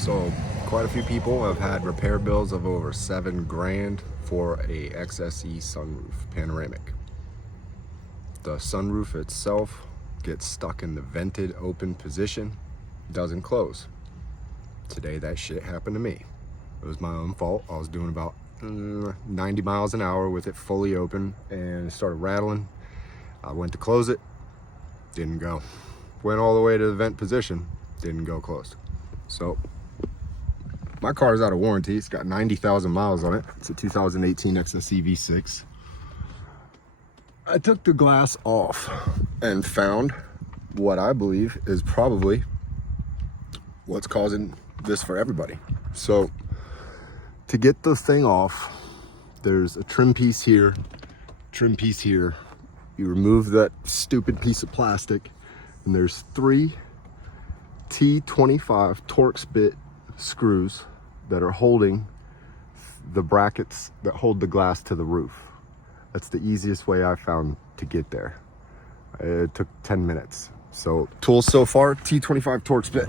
So quite a few people have had repair bills of over $7 grand for a XSE sunroof panoramic. The sunroof itself gets stuck in the vented open position, doesn't close. Today that shit happened to me. It was my own fault. I was doing about 90 miles an hour with it fully open and it started rattling. I went to close it, didn't go. Went all the way to the vent position, didn't go closed. So my car is out of warranty. It's got 90,000 miles on it. It's a 2018 XSE V6. I took the glass off and found what I believe is probably what's causing this for everybody. So to get the thing off, there's a trim piece here, trim piece here. You remove that stupid piece of plastic, and there's 3 T25 Torx bit screws that are holding the brackets that hold the glass to the roof. That's the easiest way I found to get there. It took 10 minutes. So tools so far, T25 Torx bit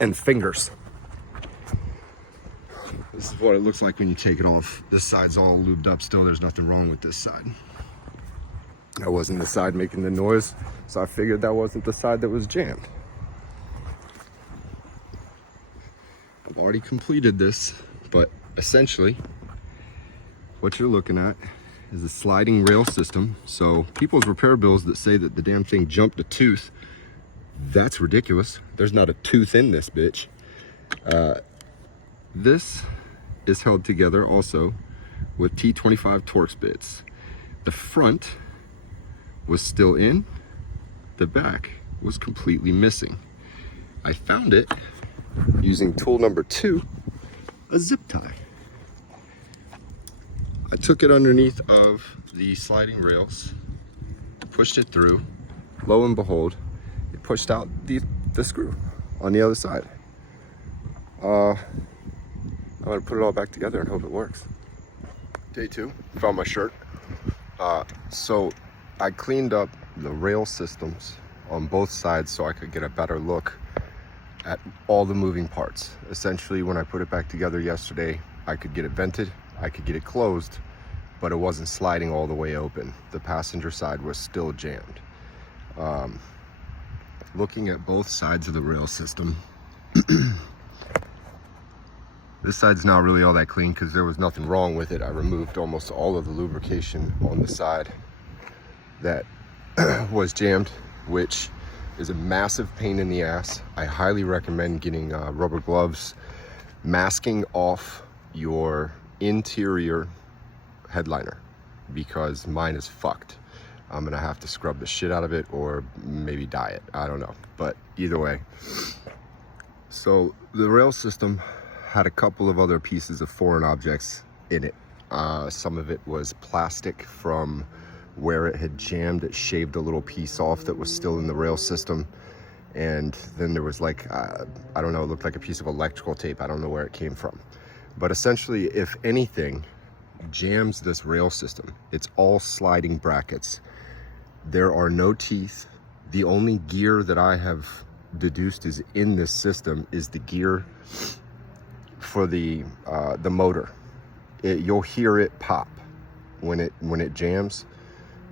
and fingers. This is what it looks like when you take it off. This side's all lubed up still. There's nothing wrong with this side. That wasn't the side making the noise, so I figured that wasn't the side that was jammed. I've already completed this, but essentially what you're looking at is a sliding rail system. So people's repair bills that say that the damn thing jumped a tooth, that's ridiculous. There's not a tooth in this bitch. This is held together also with T25 Torx bits. The front was still in, the back was completely missing. I found it using tool number 2, a zip tie. I took it underneath of the sliding rails, pushed it through. Lo and behold, it pushed out the screw on the other side. I'm gonna put it all back together and hope it works. Day 2, found my shirt. So I cleaned up the rail systems on both sides so I could get a better look at all the moving parts. Essentially, when I put it back together yesterday, I could get it vented, I could get it closed, but it wasn't sliding all the way open. The passenger side was still jammed. Looking at both sides of the rail system, this side's not really all that clean because there was nothing wrong with it. I removed almost all of the lubrication on the side that was jammed, which is a massive pain in the ass. I highly recommend getting rubber gloves, masking off your interior headliner, because mine is fucked. I'm gonna have to scrub the shit out of it or maybe dye it, I don't know, but either way. So the rail system had a couple of other pieces of foreign objects in it. Some of it was plastic from where it had jammed. It shaved a little piece off that was still in the rail system. And then there was like, I don't know, it looked like a piece of electrical tape. I don't know where it came from. But essentially, if anything jams this rail system, it's all sliding brackets. There are no teeth. The only gear that I have deduced is in this system is the gear for the motor. You'll hear it pop when it jams.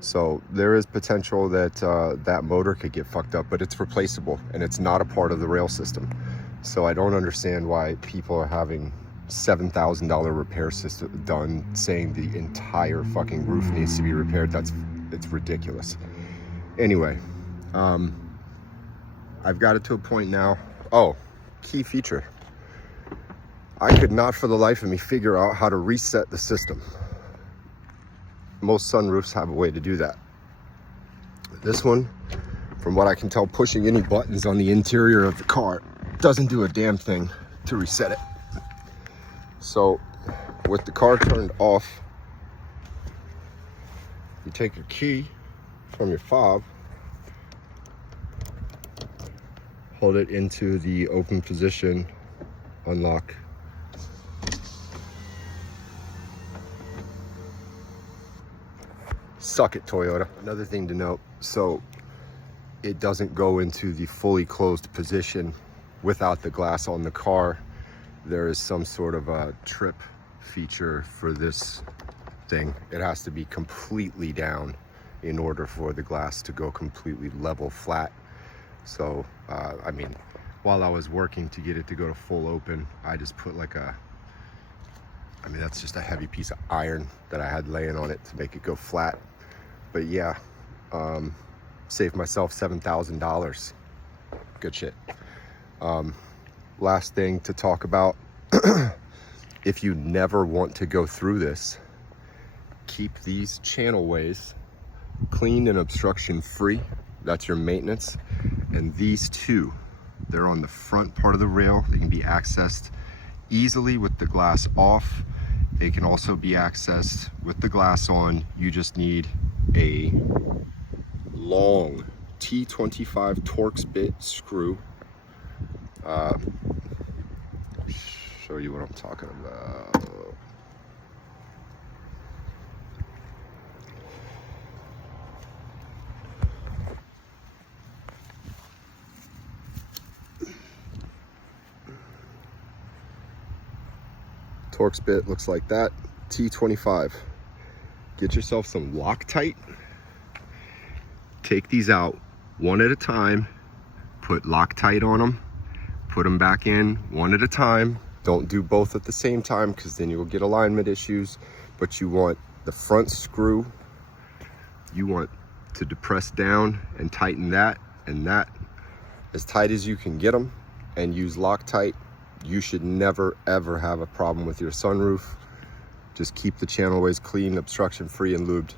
So there is potential that that motor could get fucked up, but it's replaceable and it's not a part of the rail system. So I don't understand why people are having $7,000 repair system done, saying the entire fucking roof needs to be repaired. It's ridiculous. Anyway, I've got it to a point now. Oh, key feature. I could not for the life of me figure out how to reset the system. Most sunroofs have a way to do that. This one, from what I can tell, pushing any buttons on the interior of the car doesn't do a damn thing to reset it. So with the car turned off, you take your key from your fob, hold it into the open position, unlock. Suck it, Toyota. Another thing to note, so it doesn't go into the fully closed position without the glass on the car. there is some sort of a trip feature for this thing. It has to be completely down in order for the glass to go completely level flat. So I mean, while I was working to get it to go to full open, I just put like that's just a heavy piece of iron that I had laying on it to make it go flat. But yeah, saved myself $7,000. Good shit. Last thing to talk about, if you never want to go through this, keep these channelways clean and obstruction free. That's your maintenance. And these two, they're on the front part of the rail. They can be accessed easily with the glass off. They can also be accessed with the glass on. You just need a long T25 Torx bit screw. Show you what I'm talking about. Torx bit looks like that. T25. Get yourself some Loctite. Take these out one at a time. Put Loctite on them. Put them back in one at a time. Don't do both at the same time, because then you will get alignment issues. But you want the front screw, you want to depress down and tighten that and that as tight as you can get them, and use Loctite. You should never ever have a problem with your sunroof. Just keep the channelways clean, obstruction free, and lubed.